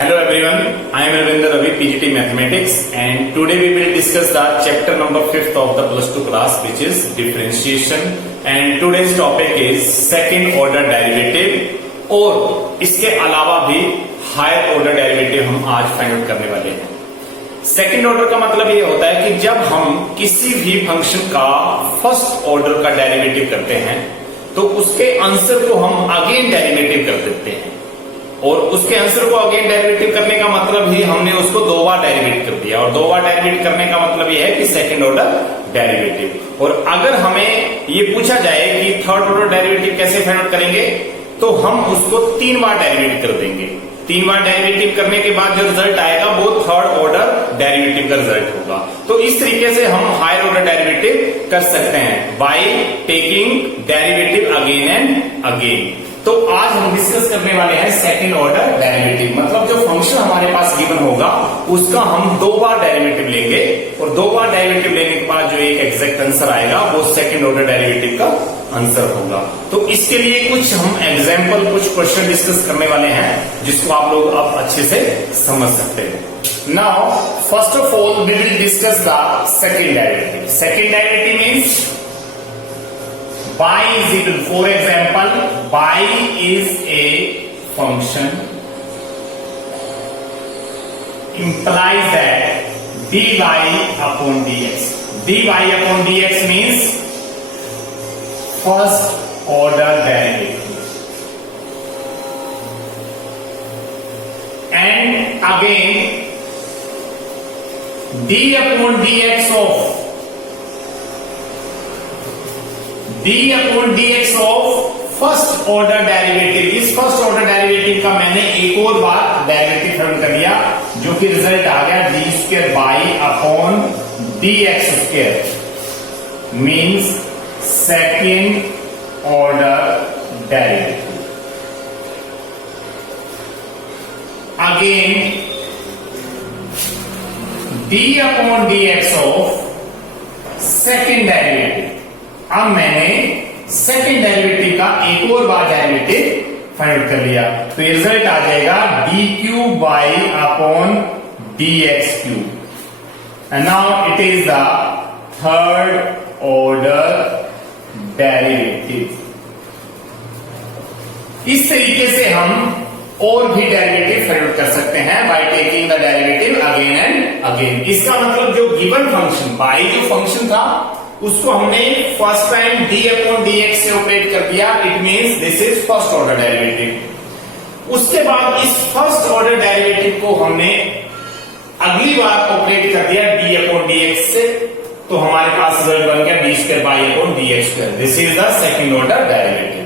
Hello everyone, I am Ravinder Ravi, PGT Mathematics, and today we will discuss the chapter number 5th of the plus 2 class, which is differentiation. And today's topic is second order derivative. और इसके अलावा भी higher order derivative हम आज find out करने वाले हैं। Second order का मतलब ये होता है कि जब हम किसी भी फंक्शन का फर्स्ट ऑर्डर का डेरिवेटिव करते हैं तो उसके आंसर को हम अगेन डेरिवेटिव कर देते हैं, और उसके आंसर को अगेन डेरिवेटिव करने का मतलब ही हमने उसको दो बार डेरिवेट कर दिया, और दो बार डेरिवेट करने का मतलब ये है कि सेकंड ऑर्डर डेरिवेटिव। और अगर हमें ये पूछा जाए कि थर्ड ऑर्डर डेरिवेटिव कैसे फाइंड आउट करेंगे, तो हम उसको तीन बार डेरिवेट कर देंगे। तीन बार डेरिवेटिव करने के बाद जो रिजल्ट आएगा वो थर्ड ऑर्डर डेरिवेटिव का रिजल्ट होगा। तो इस तरीके से हम हायर ऑर्डर डेरिवेटिव कर सकते हैं by taking derivative again and again. तो आज हम डिस्कस करने वाले हैं सेकंड ऑर्डर डेरिवेटिव, मतलब जो फंक्शन हमारे पास गिवन होगा उसका हम दो बार डेरिवेटिव लेंगे, और दो बार डेरिवेटिव लेने के बाद जो एक एग्जैक्ट आंसर आएगा वो सेकंड ऑर्डर डेरिवेटिव का आंसर होगा। तो इसके लिए कुछ हम एग्जाम्पल, कुछ क्वेश्चन डिस्कस करने वाले हैं जिसको आप लोग अब अच्छे से समझ सकते हैं। Now first of all we will discuss the second derivative. Second derivative means y is equal, for example, y is a function implies that dy upon dx. dy upon dx means first order derivative. And again, d upon dx of first order derivative. इस first order derivative का मैंने एक और बार derivative find कर दिया, जो कि result आ गया d square by upon d x square, means second order derivative. Again d upon d x of second derivative. अब मैंने सेकेंड डेरिवेटिव का एक और बार डेरिवेटिव फाइंड कर लिया, तो रिजल्ट आ जाएगा D cube by upon d x Q, and now it is the third order derivative. इस तरीके से हम और भी डेरिवेटिव फाइंड आउट कर सकते हैं by taking the derivative again and again. इसका मतलब जो गिवन फंक्शन बाई जो फंक्शन था उसको हमने first time D upon d x से ऑपरेट कर दिया, it means this is first order derivative. उसके बाद इस फर्स्ट ऑर्डर डेरिवेटिव को हमने अगली बार ऑपरेट कर दिया डी अपॉन डी एक्स से, तो हमारे पास रिजल्ट बन गया d square by upon d x square. This is the second order derivative.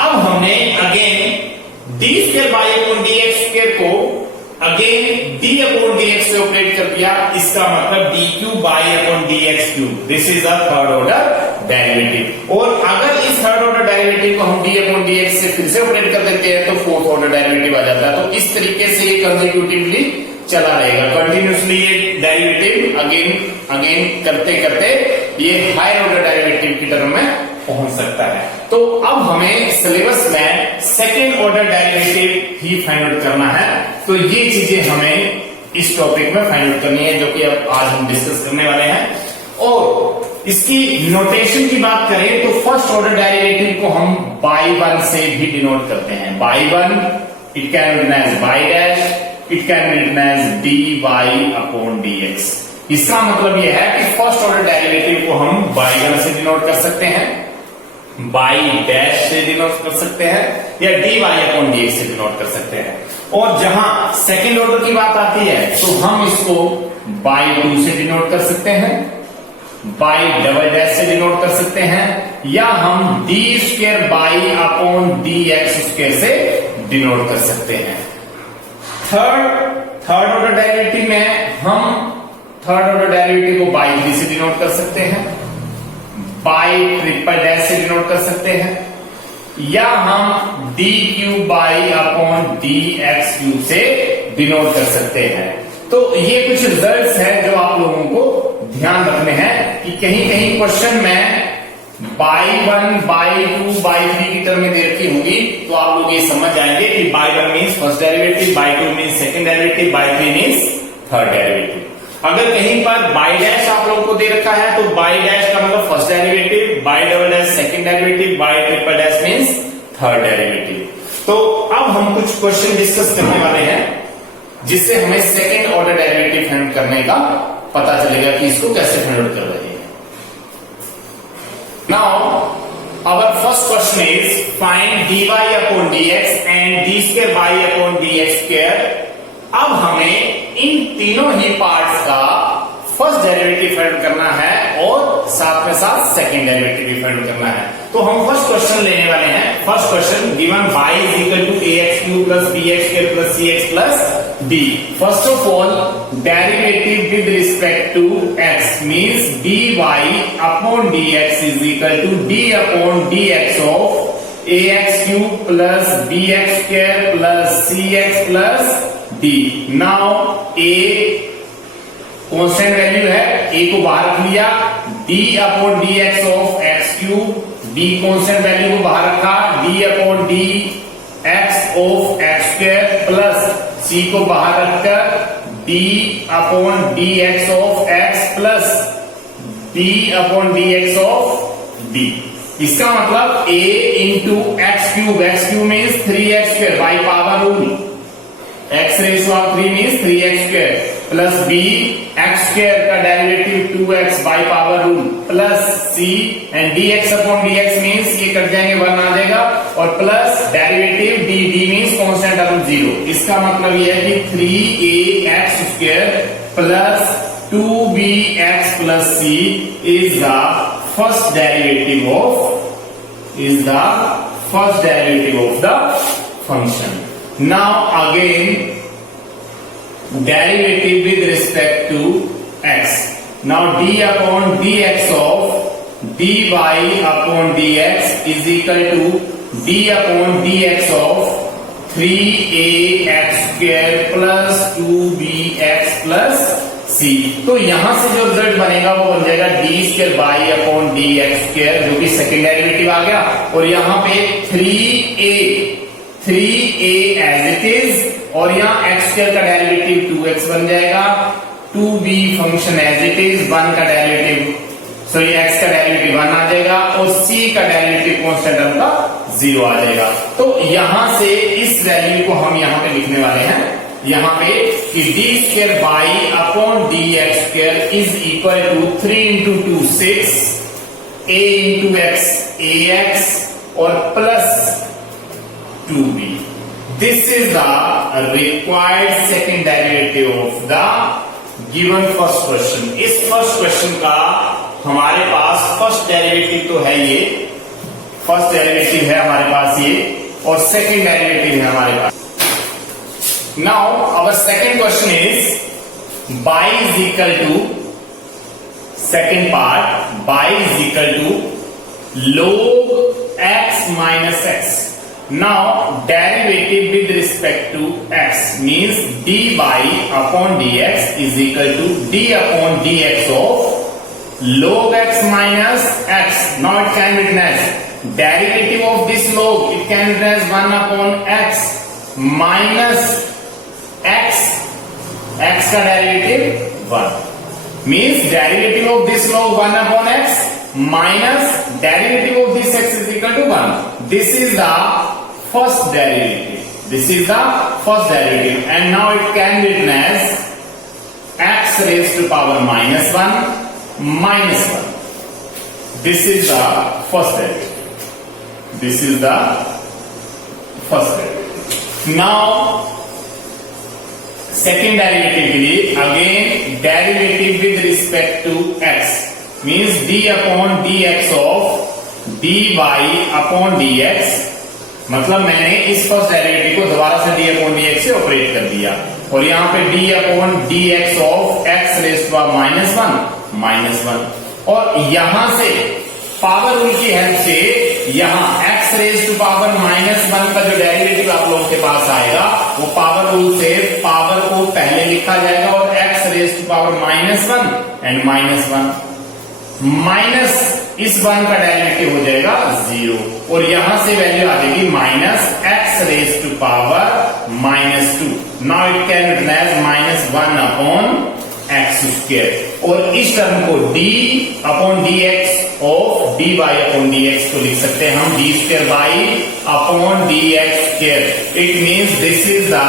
अब हमने again d square by upon d x square को again d upon d x से operate कर दिया, इसका मतलब d cube by upon d x cube. This is a third order derivative. और अगर इस थर्ड ऑर्डर डेरिवेटिव को हम डी अपॉन डी एक्स से फिर से ऑपरेट कर देते हैं तो फोर्थ ऑर्डर डेरिवेटिव आ जाता है। तो इस तरीके से ये कंसेक्यूटिवली चला रहेगा, कंटिन्यूसली ये डेरिवेटिव अगेन अगेन करते करते ये हायर ऑर्डर डेरिवेटिव की टर्म में पहुंच सकता है। तो अब हमें सिलेबस में सेकेंड ऑर्डर डेरिवेटिव ही फाइंड आउट करना है, तो ये चीजें हमें इस टॉपिक में फाइंड आउट करनी है, जो कि अब आज हम डिस्कस करने वाले हैं। और इसकी नोटेशन की बात करें तो फर्स्ट ऑर्डर डेरिवेटिव को हम बाई वन से भी डिनोट करते हैं। By one it can be written as by dash, it can be written as d y upon d x. इसका मतलब यह है कि फर्स्ट ऑर्डर डेरिवेटिव को हम बाई वन से डिनोट कर सकते हैं, बाई डैश से डिनोट कर सकते हैं, या d y upon d x से डिनोट कर सकते हैं। और जहां सेकेंड ऑर्डर की बात आती है तो हम इसको बाई टू से डिनोट कर सकते हैं, बाई डबल डैश से डिनोट कर सकते हैं, या हम D square by upon d x square से डिनोट कर सकते हैं। थर्ड ऑर्डर डेरिवेटिव में हम थर्ड ऑर्डर डेरिवेटिव को बाई थ्री से डिनोट कर सकते हैं, बाई ट्रिपल डैश से डिनोट कर सकते हैं, या हम D cube by upon d x Q से डिनोट कर सकते हैं। तो ये कुछ रिजल्ट्स हैं जो आप लोगों को ध्यान रखने हैं कि कहीं कहीं क्वेश्चन में y1 y2 y3 की टर्म में दे रखी होंगी तो आप लोग ये समझ जाएंगे कि y1 means first derivative, y2 means second derivative, y3 means third derivative. अगर कहीं पर y डैश आप लोगों को दे रखा है तो y डैश का मतलब first derivative, y double dash second derivative, y triple dash means third derivative. तो अब हम कुछ क्वेश्चन डिस्कस करने वाले हैं जिससे हमें सेकंड ऑर्डर डेरिवेटिव फाइंड करने का पता चलेगा कि इसको कैसे फाइंड आउट कर रहे हैं। Now, our first question is find dy upon dx and d square y upon dx square। अब हमें इन तीनों ही पार्ट्स का फर्स्ट डेरिवेटिव फाइंड करना है और साथ में साथ सेकंड डेरिवेटिव भी फाइंड करना है। तो हम फर्स्ट क्वेश्चन लेने वाले हैं। First question given y is equal to ax cube plus bx square plus cx plus d। First of all derivative with respect to x means dy upon dx is equal to d upon dx of ax cube plus bx square plus cx plus d। Now a constant value है, a को बाहर रख लिया, d upon d x of x cube, b constant value को बाहर रखा, d upon d x of x square plus c को बाहर रखकर d upon d x of x plus d upon d x of d। इसका मतलब a into x cube means 3x square by power rule, x raise to 3 means 3x square plus b x square का derivative 2x by power rule plus c and dx upon dx means ये cut जाएंगे 1 आ जाएगा और plus derivative d means constant term 0। इसका मतलब ये है कि 3ax square plus 2bx plus c is the first derivative of the function. Now again derivative with respect to x. Now d upon dx of dy upon dx is equal to d upon dx of 3ax square plus 2bx plus c। तो यहां से जो result बनेगा वो बन जाएगा d square by upon d x square जो कि सेकेंड डेरिवेटिव आ गया और यहाँ पे 3a एज इट इज और यहाँ एक्स स्क्वायर का डेरिवेटिव 2x बन जाएगा, 2b function as it is 1 का डेरिवेटिव सॉरी x का डेरिवेटिव 1 आ जाएगा और c का डेरिवेटिव कांस्टेंट टर्म का 0 आ जाएगा। तो यहां से इस वैल्यू को हम यहां पे लिखने वाले हैं यहां पे कि d square by upon d x square is equal to 3 into 2 6 a into x ax और plus 2b। This is the required second derivative of the given first question। इस फर्स्ट क्वेश्चन का हमारे पास फर्स्ट डेरिवेटिव तो है, ये first derivative है हमारे पास ये और सेकंड डेरिवेटिव है हमारे पास। Now our second question is y is equal to second part y is equal to log x minus x। Now derivative with respect to x means dy upon dx is equal to d upon dx of log x minus x। Now it can be written as derivative of this log, it can be written as 1 upon x minus x, x का derivative 1 means derivative of this log 1 upon x minus derivative of this x is equal to 1। This is the first derivative and now it can be written as x raised to power minus 1 minus 1। This is the first derivative। Now second derivative के लिए again derivative with respect to x means d upon dx of dy upon dx। मतलब मैंने इस first derivative को दोबारा से d upon dx से operate कर दिया और यहाँ पे d upon dx of x raise to minus 1 और यहां से पावर रूल की हेल्प से यहाँ x रेज़ टू पावर -1 का जो डेरिवेटिव आप लोगों के पास आएगा वो पावर रूल से पावर को पहले लिखा जाएगा और x raise to power -1 and -1 minus इस वन का डेरिवेटिव हो जाएगा 0 और यहां से वैल्यू आ जाएगी minus x raise to power minus 2। Now it can written as minus 1 upon x square और इस टर्म को d upon d x of dy upon dx को लिख सकते हैं हम d square by upon dx square. It means this is the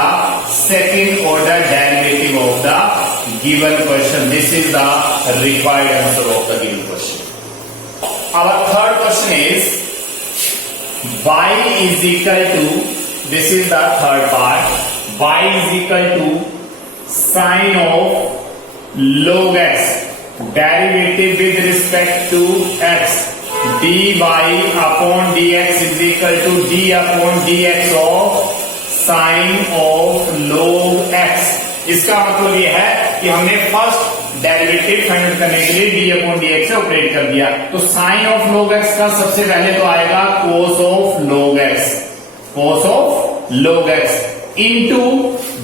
second order derivative of the given question. This is the required answer of the given question. Our third question is y is equal to, this is the third part, y is equal to sine of log x derivative with respect to x dy upon dx is equal to d upon dx of sine of log x। इसका मतलब यह है कि हमने first derivative find करने के लिए d upon dx से ऑपरेट कर दिया। तो साइन ऑफ log x का सबसे पहले तो आएगा cos of log x, cos of log x into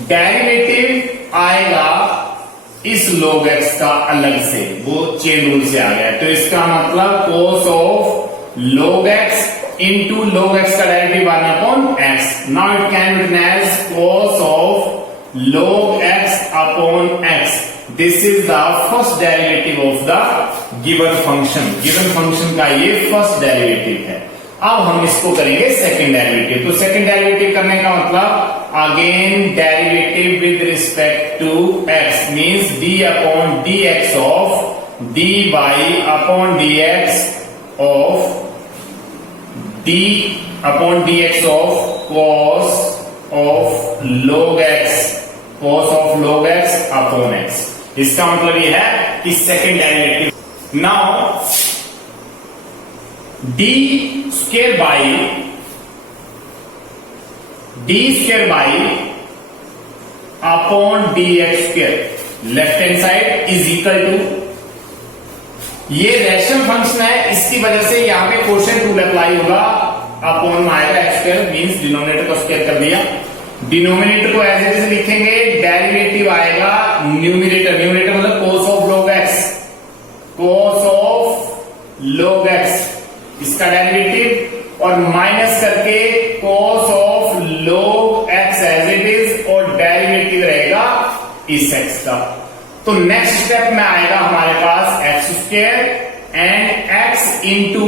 derivative आएगा इस log x का अलग से, वो चेन रूल से आ गया। तो इसका मतलब cos of log x into log x का डेरिवेटिव आना upon x। Now it can written as cos of log x upon x। This is the first derivative of the given function। given function का ये first derivative है। अब हम इसको करेंगे second derivative. तो सेकंड डेरिवेटिव करने का मतलब again derivative with respect to x means d upon dx of dy upon dx of d upon dx of cos of log x, cos of log x upon x। इसका मतलब यह है कि second derivative. Now d square by upon d x square left hand side is equal to, ये rational function है, इसकी वजह से यहां पे कोशेंट रूल अप्लाई होगा। अपॉन आएगा एक्स स्क्वायर मींस डिनोमिनेटर को स्क्वायर कर दिया, डिनोमिनेटर को एज इट इज लिखेंगे, डेरिवेटिव आएगा न्यूमिनेटर, न्यूमिनेटर मतलब cos of log x, cos of log x इसका डेरिवेटिव और माइनस करके cos of log x as it is और डेरिवेटिव रहेगा इस x का। तो नेक्स्ट स्टेप में आएगा हमारे पास x square and x into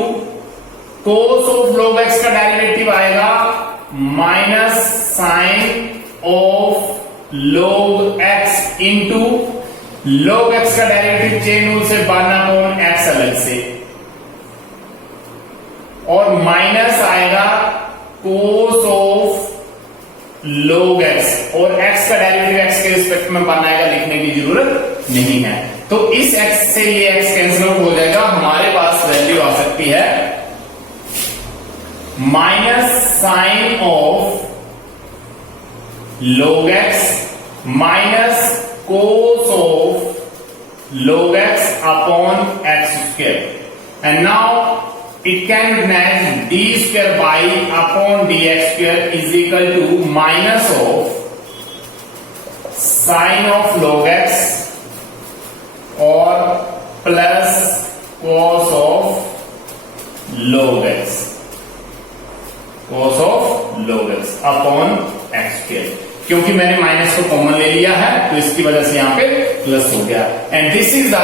cos of log x का डेरिवेटिव आएगा minus sine of log x into log x का डेरिवेटिव चेन रूल से बारना अपॉन x अलग से और माइनस आएगा cos ऑफ log x और x का डेरिवेटिव x के रिस्पेक्ट में बनाएगा, लिखने की जरूरत नहीं है। तो इस x से ये x कैंसिल आउट हो जाएगा, हमारे पास वैल्यू आ सकती है minus sine of log x minus cos of log x upon x square and now it can be written d square by upon dx square is equal to minus of sine of log x और plus cos of log x, cos of log x upon x square. क्योंकि मैंने minus को common ले लिया है तो इसकी वजह से यहां पे प्लस हो गया। And this is the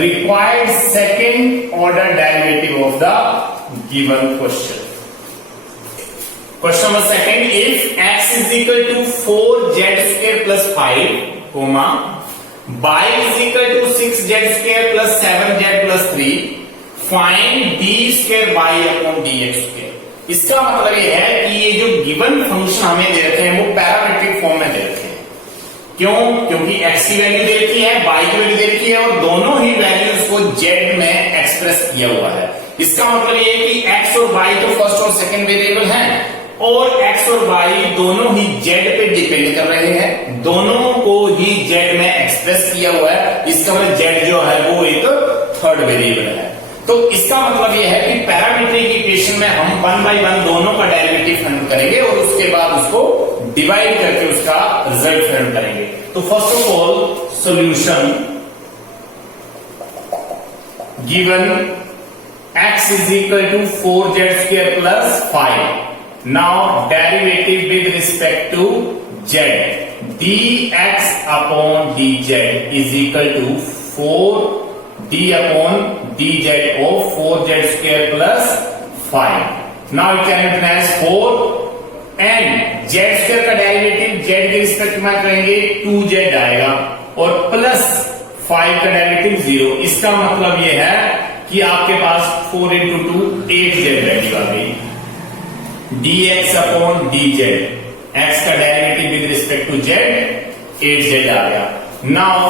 required second order derivative of the given question. Question number second, if x is equal to 4z square plus 5 comma y is equal to 6z square plus 7z plus 3 find d square y upon dx square. इसका मतलब यह है कि ये जो given function हमें दे रखे हैं वो पैरामीट्रिक फॉर्म में दे रखे हैं। क्यों? क्योंकि x की वैल्यू दे रखी है, y की वैल्यू दे रखी है और दोनों ही वैल्यूज को z में एक्सप्रेस किया हुआ है। इसका मतलब ये है कि x और y तो फर्स्ट और सेकंड वेरिएबल हैं और x और y दोनों ही z पे डिपेंड कर रहे हैं, दोनों को ही z में एक्सप्रेस किया हुआ है। इसका मतलब z जो है वो एक थर्ड वेरिएबल है। तो इसका मतलब यह है कि पैरामीट्रिक इक्वेशन में हम 1 by 1 दोनों का डेरिवेटिव फाइंड करेंगे और उसके बाद उसको डिवाइड करके उसका रिजल्ट फाइंड करेंगे। तो first of all solution given x is equal to 4z square plus 5. Now derivative with respect to z, dx upon dz is equal to 4d upon dz of 4z square plus 5. Now it can be written as 4 and z square का derivative z के respect में करेंगे 2z आएगा और plus 5 का derivative 0। इसका मतलब यह है कि आपके पास 4 into 2 8z वैल्यू आ गई। dx अपॉन dz, x का derivative with respect to z 8z आ गया। Now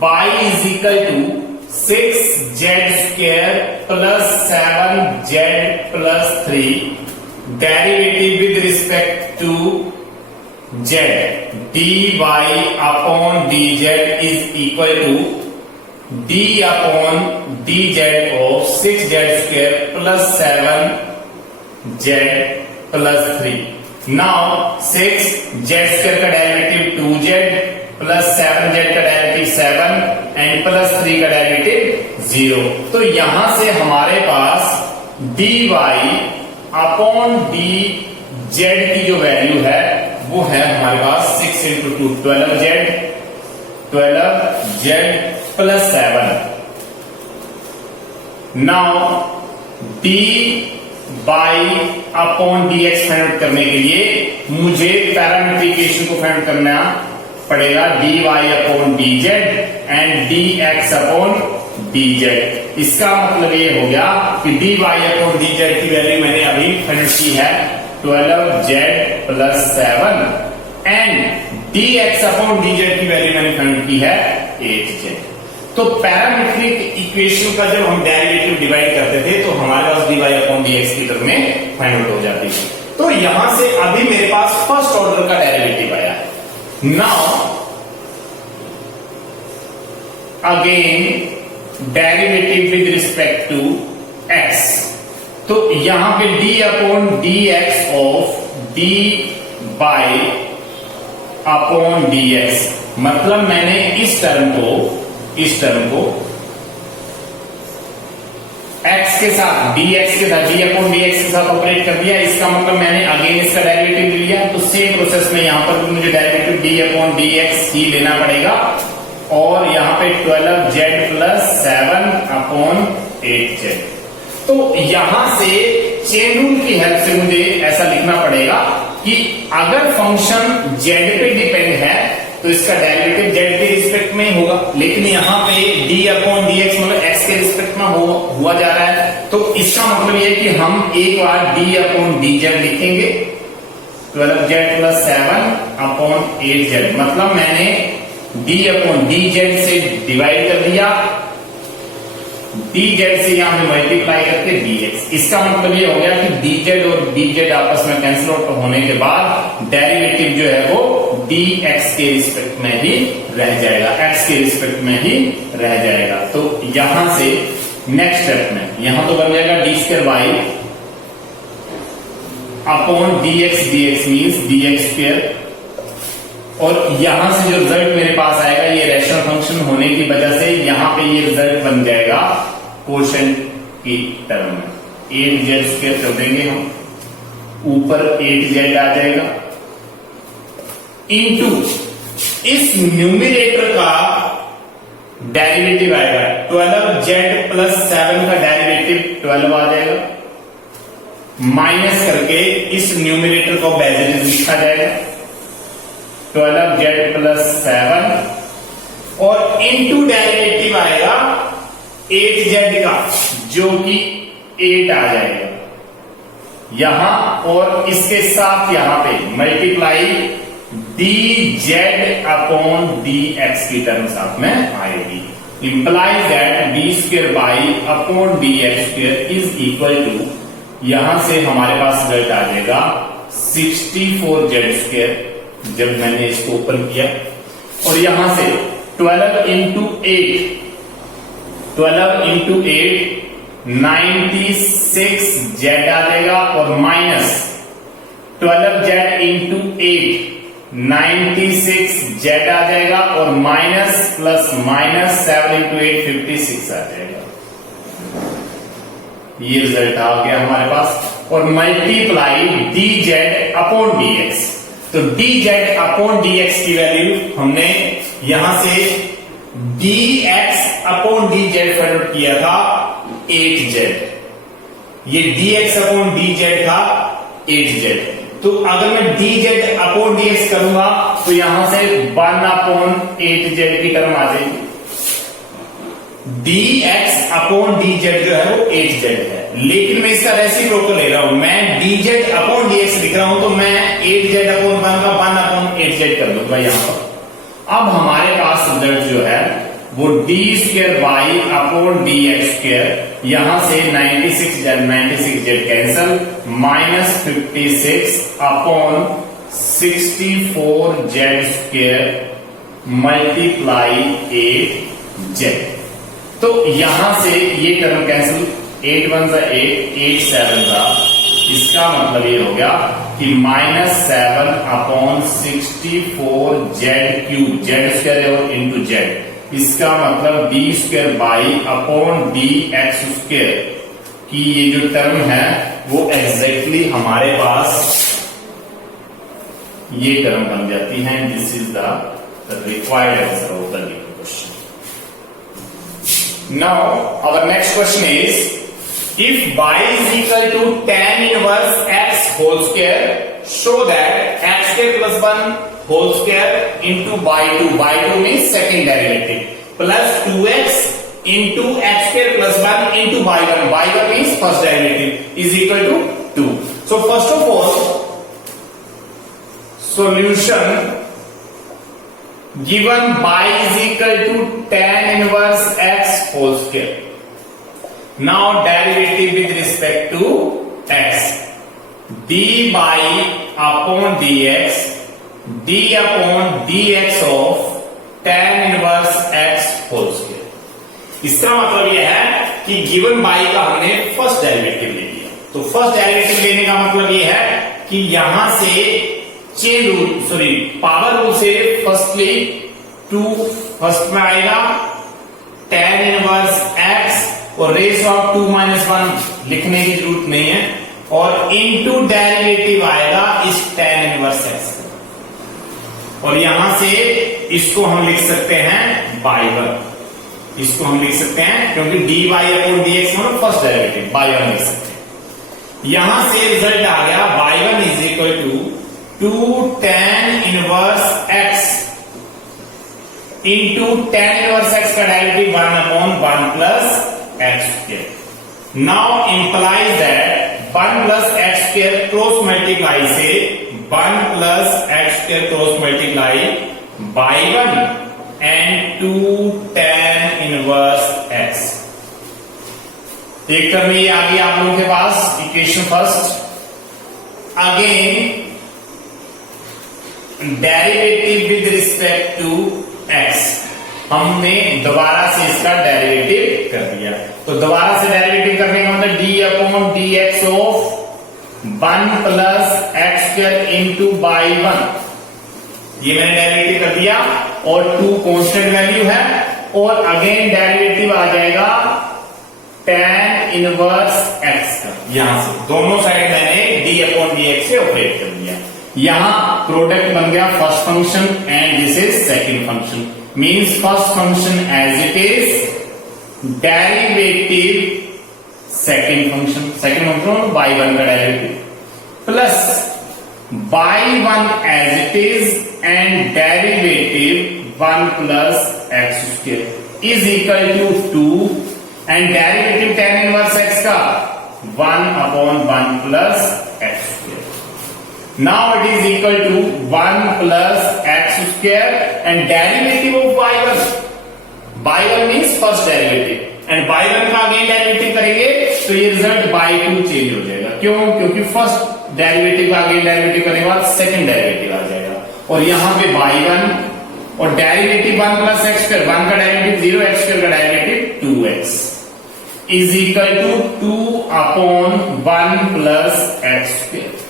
y is equal to 6z square plus 7z plus 3 derivative with respect to z, dy upon dz is equal to d upon dz of 6z square plus 7z plus 3. Now 6z square का derivative 2z plus 7z का derivative 7 and plus 3 का derivative 0। तो यहां से हमारे पास dy upon dz की जो वैल्यू है वो है हमारे पास 6 into 2 12z plus 7। Now dy upon dx find out करने के लिए मुझे पैरामीट्रिक इक्वेशन को फाइंड करना पड़ेगा, dy upon dz and dx अपॉन dz। इसका मतलब ये हो गया कि dy अपॉन dz की वैल्यू मैंने अभी फाइंड की है 12z प्लस 7 एंड dx अपॉन dz की वैल्यू मैंने फाइंड की है 8z। तो पैरामीट्रिक इक्वेशन का जब हम डेरिवेटिव डिवाइड करते थे तो हमारे पास dy अपॉन dx की टर्म में फाइंड आउट हो जाती थी। तो यहां से अभी मेरे पास फर्स्ट ऑर्डर का डेरिवेटिव आया है। Now again derivative with respect to x, तो यहां पे d upon dx of d by upon dx, मतलब मैंने इस टर्म को x के साथ dx के साथ d अपॉन dx के साथ ऑपरेट कर दिया। इसका मतलब मैंने अगेन इसका डेरिवेटिव ले लिया। तो सेम प्रोसेस में यहां पर भी मुझे डेरिवेटिव d अपॉन dx ही लेना पड़ेगा और यहां पे 12z प्लस 7 अपॉन 8z। तो यहां से चेन रूल की हेल्प से मुझे ऐसा लिखना पड़ेगा कि अगर फंक्शन z पे डिपेंड है तो इसका डेरिवेटिव z के रिस्पेक्ट में ही होगा, लेकिन यहाँ पे d अपॉन dx मतलब x के रिस्पेक्ट में हुआ जा रहा है। तो इसका मतलब ये कि हम एक बार d अपॉन dz लिखेंगे 12z प्लस 7 अपॉन 8z, मतलब मैंने d अपॉन dz से डिवाइड कर दिया, dz से यहां पे मल्टीप्लाई करके dx। इसका मतलब ये हो गया कि dz और dz आपस में कैंसिल आउट होने के बाद डेरिवेटिव जो है वो dx के रिस्पेक्ट में ही रह जाएगा, x के रिस्पेक्ट में ही रह जाएगा। तो यहां से नेक्स्ट स्टेप में यहां तो बन जाएगा d square by upon dx means dx square, और यहां से जो रिजल्ट मेरे पास आएगा ये रैशनल फंक्शन होने की वजह से यहां पे ये रिजल्ट बन जाएगा कोशेंट की टर्म में। 8z स्क्वायर कर देंगे हम, ऊपर 8z आ जाएगा इनटू इस न्यूमरेटर का डेरिवेटिव आएगा 12z प्लस 7 का डेरिवेटिव 12 आ जाएगा, माइनस करके इस न्यूमरेटर को बेसिस लिखा जाएगा 12z प्लस 7 और इनटू डेरिवेटिव आएगा 8z का जो कि 8 आ जाएगा यहां, और इसके साथ यहां पे मल्टीप्लाई dz अपॉन dx की टर्म साथ में आएगी। Implies that d square by upon dx square is equal to, यहां से हमारे पास रिजल्ट आ जाएगा 64z स्क्वायर जब मैंने इसको ओपन किया, और यहां से 12 इंटू 8 96z आ जाएगा, और माइनस 12z इंटू 8 96z आ जाएगा, और माइनस प्लस माइनस 7 इंटू 8 56 आ जाएगा। ये रिजल्ट आ गया हमारे पास, और multiply d z upon d x. तो d z upon d x की वैल्यू हमने यहां से d x upon d z find out किया था 8z। ये d x upon d z था 8z। तो अगर मैं d z upon d x करूंगा तो यहां से 1 अपॉन 8z की टर्म आ जाएगी। D x upon d Z जो है वो 8z है, लेकिन मैं इसका रेसिप्रोकल ले रहा हूं, मैं d z upon d x लिख रहा हूं तो मैं 8z अपॉन 1 का 1 अपॉन 8z कर दूंगा यहां पर। अब हमारे पास रिजल्ट जो है वो D square by upon d x square, यहां से 96z cancel, -56 upon 64z square multiply 8z। तो यहां से ये टर्म कैंसिल, 8 1 जा 8, 8 7 जा, इसका मतलब ये हो गया कि -7 upon 64z cube, Z square और इंटू जेड, इसका मतलब D square by upon d x square की ये जो टर्म है वो एग्जैक्टली हमारे पास ये टर्म बन जाती है। This is the required answer of the given question. Now our next question is, if y is equal to tan inverse x whole square, show that x square plus 1 whole square into y2 means second derivative, plus 2x into x square plus 1 into y1 means first derivative is equal to 2. So first of all, solution given y is equal to tan inverse x whole square. Now derivative with respect to x, dy upon dx, d upon dx of tan inverse x whole square. इसका मतलब यह है कि given y का हमने first derivative ले लिया। तो फर्स्ट डेरिवेटिव लेने का मतलब यह है कि यहां से चेन रूल पावर रूल से फर्स्टली 2 फर्स्ट में आएगा tan इनवर्स x और रेस ऑफ 2 - 1 लिखने की जरूरत नहीं है, और इनटू डेरिवेटिव आएगा इस tan इनवर्स x, और यहां से इसको हम लिख सकते हैं y1, इसको हम लिख सकते हैं क्योंकि dy अपॉन dx में फर्स्ट डेरिवेटिव y1 लिख सकते हैं। यहां से रिजल्ट आ गया y1 is equal to 2 tan inverse x into tan inverse x का derivative 1 upon 1 plus x square. Now implies that 1 plus x square cross multiply से 1 plus x square cross multiply y1 and 2 tan inverse x। एक term ये आ गई आप लोगों के पास equation first. Again derivative with respect to x, हमने दोबारा से इसका डेरिवेटिव कर दिया। तो दोबारा से डेरिवेटिव करने का मतलब d upon d x of 1 plus x square into y1, ये मैंने डेरिवेटिव कर दिया, और 2 कांस्टेंट वैल्यू है, और अगेन डेरिवेटिव आ जाएगा tan इनवर्स x का। यहां से दोनों साइड मैंने d अपॉन डी एक्स से ऑपरेट कर दिया। यहां प्रोडक्ट बन गया first function and this is second function, means first function as it is, derivative second function, second function y1 का derivative, plus y1 as it is and derivative 1 plus x square is equal to 2 and derivative tan inverse x का 1 upon 1 plus x square. Now it is equal to 1 plus x square and derivative of y1. y1 means first derivative and y1 का again derivative करेंगे तो ये result y2 change हो जाएगा। क्यों? क्योंकि first derivative का अगेन डेरिवेटिव करने के बाद सेकंड डेरिवेटिव आ जाएगा, और यहां पे y1 और डेरिवेटिव 1 प्लस x स्क्वायर, 1 का डेरिवेटिव 0, x स्क्वायर का derivative 2x is equal to 2 upon 1 plus x square.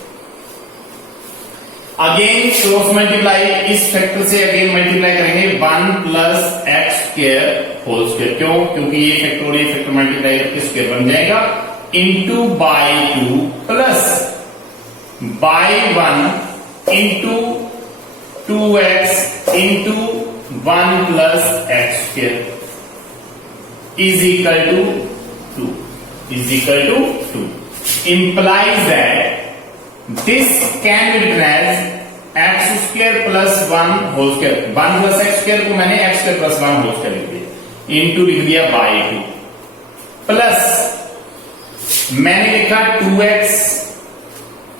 Again cross multiply, इस फैक्टर से अगेन मल्टीप्लाई करेंगे 1 plus x square whole square. क्यों? क्योंकि ये फैक्टोरियल फैक्टर मल्टीप्लाई करके स्क्वायर बन जाएगा, into by 2 plus by 1 into 2x into 1 plus x square is equal to 2 implies that this can be written as x square plus 1 whole square 1 plus x square को मैंने x square plus 1 whole square लिख दिया into लिख दिया by 2 plus मैंने लिखा 2x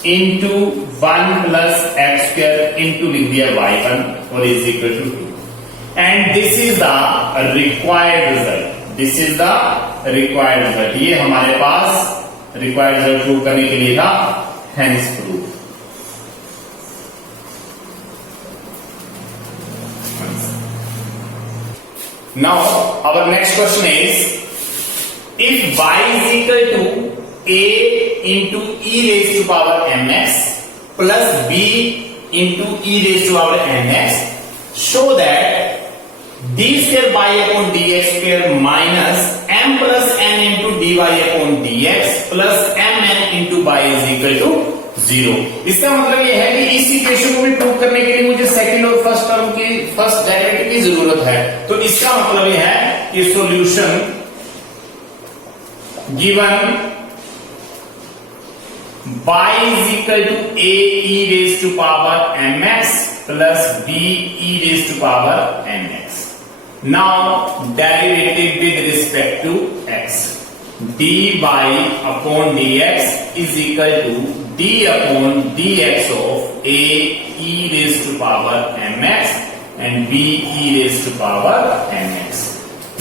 into 1 plus x square into लिख दिया y1 और is equal to 2 and this is the required result ये हमारे पास रिक्वायर्ड रिजल्ट प्रूव करने के लिए था hence prove now our next question is if y is equal to a into e raised to power mx plus b into e raised to power mx, show that d square by upon dx square minus m plus n into dy upon dx plus mn into y is equal to 0. इसका मतलब यह है कि इस equation को भी prove करने के लिए मुझे सेकंड और फर्स्ट टर्म की फर्स्ट डेरिवेटिव की जरूरत है। तो इसका मतलब यह है कि solution given y is equal to a e raised to power mx plus b e raised to power mx. Now derivative with respect to x, dy upon dx is equal to d upon dx of a e raised to power mx and b e raised to power mx.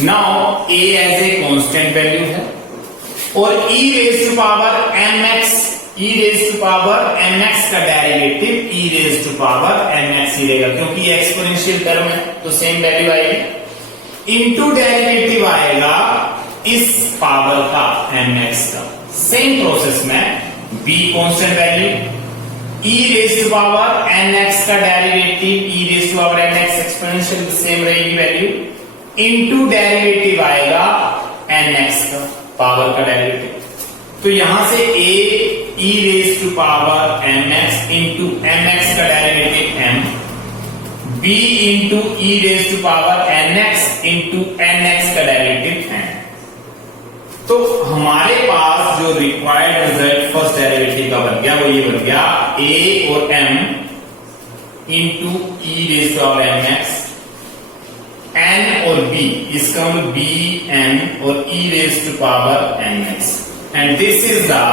Now a as a constant value है और e raise to power mx का derivative e raise to power mx ही रहेगा क्योंकि ये exponential term है तो same value आएगी इनटू डेरिवेटिव आएगा इस पावर का mx का सेम प्रोसेस में b constant value e raise to power nx का derivative e raise to power mx exponential same रहेगी वैल्यू इनटू डेरिवेटिव आएगा nx का पावर का डेरिवेटिव तो यहां से a e raise to power mx into mx का derivative m b into e raise to power nx into nx का derivative m। तो हमारे पास जो रिक्वायर्ड रिजल्ट फर्स्ट डेरिवेटिव का बन गया वो ये बन गया a और m into e raise to power mx n और b इसका मतलब b n और e raised to power mx and this is the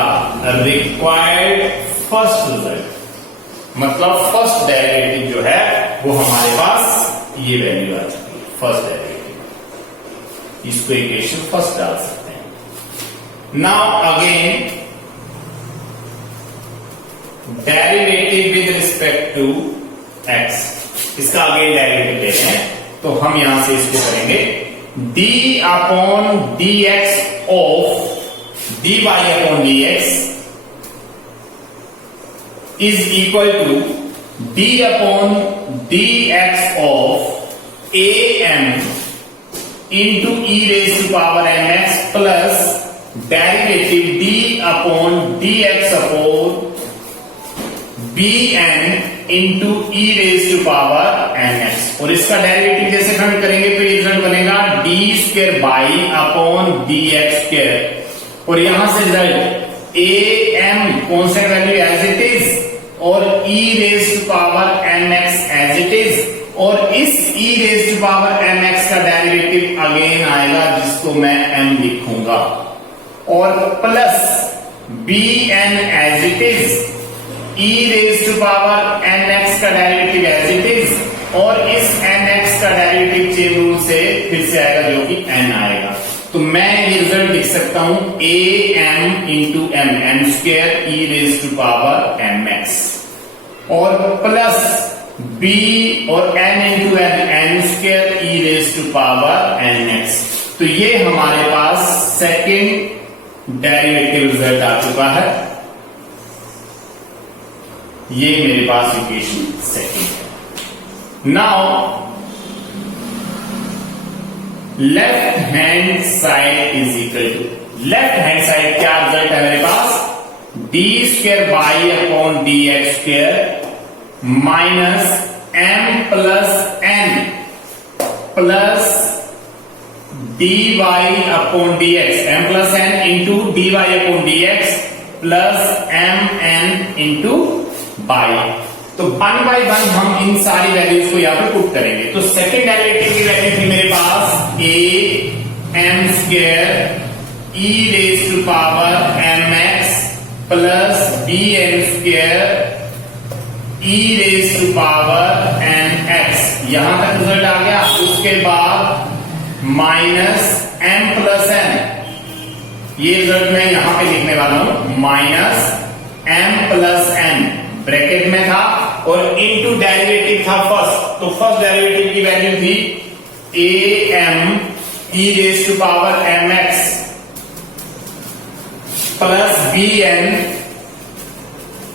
required first result मतलब फर्स्ट डेरिवेटिव जो है वो हमारे पास ये वैल्यू आ चुकी है फर्स्ट डेरिवेटिव इसको इक्वेशन फर्स्ट डाल सकते हैं। Now again derivative with respect to x इसका अगेन डेरिवेटिव लेते हैं तो हम यहां से इसको करेंगे d upon dx of dy upon dx is equal to d upon dx of am into e raise to power mx plus derivative d upon dx upon bn into e raise to power mx और इसका derivative जैसे हम करेंगे तो ये result बनेगा d square by upon dx square और यहां से result am constant value as it is और e raise to power mx as it is और इस e raise to power mx का डेरिवेटिव अगेन आएगा जिसको मैं m लिखूंगा और plus bn as it is e raise to power nx का डेरिवेटिव एज इट इज और इस nx का डेरिवेटिव चेन रूल से फिर से आएगा जो कि n आएगा तो मैं ये रिजल्ट लिख सकता हूं am into m square e raise to power mx और प्लस b और n into n square e raise to power nx तो ये हमारे पास सेकेंड डेरिवेटिव रिजल्ट आ चुका है ये मेरे पास इक्वेशन सेकेंड है। Now left hand side is equal to left hand side क्या रिजल्ट है मेरे पास, d square by upon d x square minus m plus n plus d y upon d x, m plus n into d y upon d x plus m n into by. तो 1 by 1 हम इन सारी values को यहां पे put करेंगे। तो second derivative की value थी मेरे पास a m square e raise to power m x plus b m square e raise to power n x, यहां तक रिजल्ट आ गया। उसके बाद माइनस एम प्लस एन, ये रिजल्ट मैं यहां पे लिखने वाला हूं, minus m plus n bracket में था और इनटू डेरिवेटिव था फर्स्ट, तो फर्स्ट डेरिवेटिव की वैल्यू थी a m e raise to power m x plus b n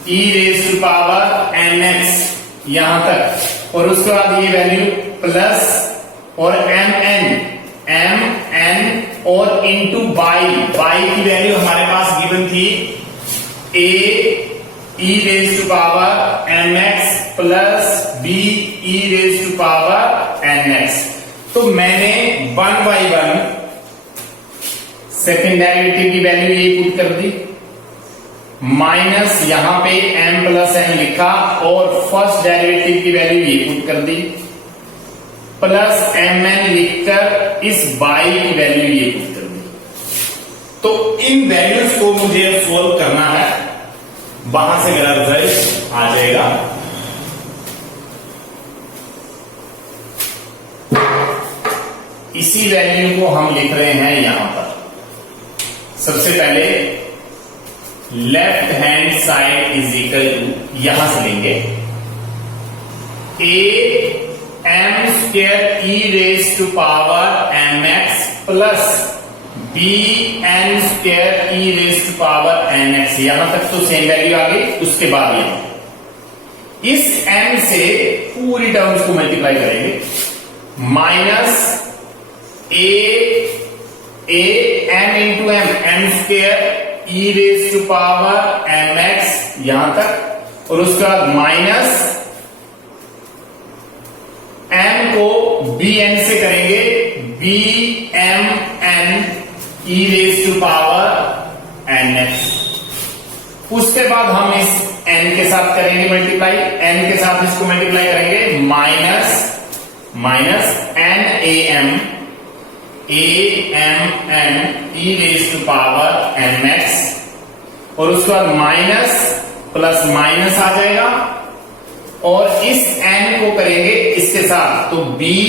e raise to power n x, यहां तक। और उसके बाद ये वैल्यू प्लस और एम एन और इनटू बाई, बाई की वैल्यू हमारे पास गिवन थी a e raise to power m x plus b e raise to power n x. तो मैंने 1 बाई 1 सेकेंड डेरिवेटिव की वैल्यू ये पुट कर दी, माइनस यहां पे एम प्लस एन लिखा और फर्स्ट डेरिवेटिव की वैल्यू ये पुट कर दी, प्लस एम एन लिखकर इस बाई की वैल्यू ये पुट कर दी। तो इन वैल्यूज को मुझे अब सोल्व करना है, वहां से मेरा रिजल्ट आ जाएगा। इसी वैल्यू को हम लिख रहे हैं यहां पर। सबसे पहले left hand side is equal to, यहां से लेंगे a m square e raise to power m x plus b n square e raise to power n x, यहां तक तो सेम वैल्यू आ गई। उसके बाद यहां इस एम से पूरी टर्म्स को मल्टीप्लाई करेंगे, minus a m into m square e raise to power m x, यहां तक। और उसके बाद माइनस एम को बी एन से करेंगे, b m n e raise to power n x. उसके बाद हम इस एन के साथ करेंगे मल्टीप्लाई, एन के साथ इसको मल्टीप्लाई करेंगे, minus n a m n e raise to power n x. और उसके बाद माइनस प्लस माइनस आ जाएगा और इस n को करेंगे इसके साथ, तो b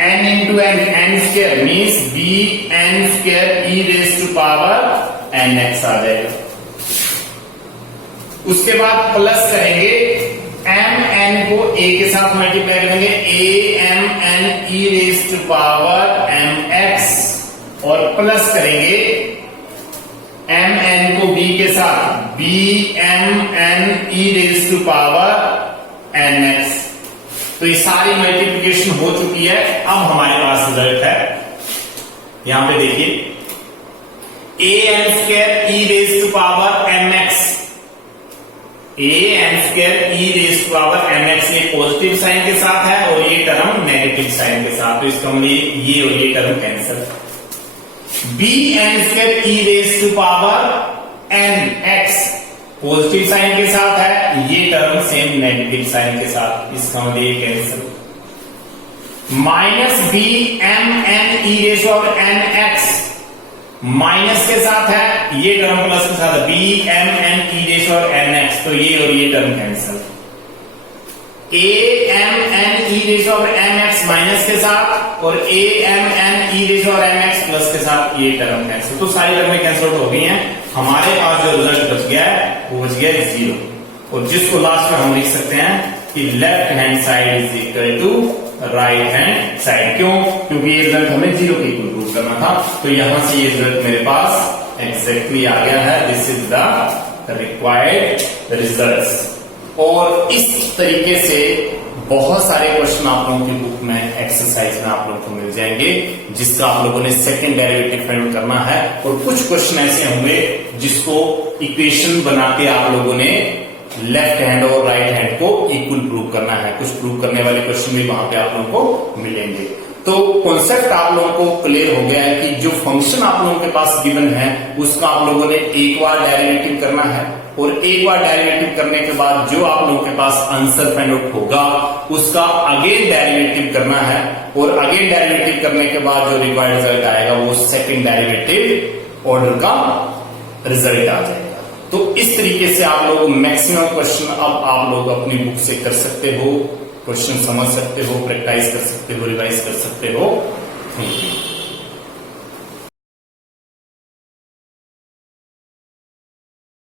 n into n square means b n square e raise to power n x आ जाएगा। उसके बाद प्लस करेंगे एम एन को ए के साथ मल्टीप्लाई करेंगे, a m n e raise to power m x और प्लस करेंगे एम एन को बी के साथ, b m n e raise to power n x. तो ये सारी मल्टीप्लिकेशन हो चुकी है। अब हमारे पास रिजल्ट है, यहां पे देखिए a m square e raise to power m x, a m square e raise to power m x, ये पॉजिटिव साइन के साथ है और ये टर्म नेगेटिव साइन के साथ, तो इसका मतलब ये और ये term cancel. B m square e raise to power n x positive sign के साथ है, ये टर्म सेम नेगेटिव साइन के साथ, इसका मतलब ये कैंसिल। Minus b m n e raise to power n x minus के साथ है, ये टर्म प्लस के साथ, b m n e raise to power n x, तो ये और ये term cancel. A m n e raise to power m x minus के साथ और a m n e raise to power m x plus के साथ, ये टर्म कैंसिल। तो सारी टर्में कैंसिल हो गई हैं। हमारे पास जो रिजल्ट बच गया है वो बच गया 0, और जिसको लास्ट में हम लिख सकते हैं कि left hand side is equal to right hand side. क्यों? क्योंकि ये रिजल्ट हमें 0 के इक्वल प्रूव करना था, तो यहां से ये रिजल्ट मेरे पास एग्जैक्टली आ गया है। This is the required result. और इस तरीके से बहुत सारे क्वेश्चन आप लोगों की बुक में एक्सरसाइज में आप लोगों को मिल जाएंगे, जिसका आप लोगों ने सेकंड डेरिवेटिव फाइंड आउट करना है। और कुछ क्वेश्चन ऐसे होंगे जिसको इक्वेशन बना के आप लोगों ने लेफ्ट हैंड और राइट हैंड को इक्वल प्रूव करना है। कुछ प्रूव करने वाले क्वेश्चन भी वहां पे आप लोगों को मिलेंगे। तो कॉन्सेप्ट आप लोगों को क्लियर हो गया है कि जो फंक्शन आप लोगों के पास गिवन है उसका आप लोगों ने एक बार डेरिवेटिव करना है, और एक बार डेरिवेटिव करने के बाद जो आप लोगों के पास आंसर फाइंड आउट होगा उसका अगेन डेरिवेटिव करना है, और अगेन डेरिवेटिव करने के बाद जो रिक्वायर्ड रिजल्ट आएगा वो सेकंड डेरिवेटिव ऑर्डर का रिजल्ट आ जाएगा। तो इस तरीके से आप लोग मैक्सिमम क्वेश्चन अब आप लोग अपनी बुक से कर सकते हो, क्वेश्चन समझ सकते हो, प्रैक्टिस कर सकते हो, रिवाइज कर सकते हो। Thank you.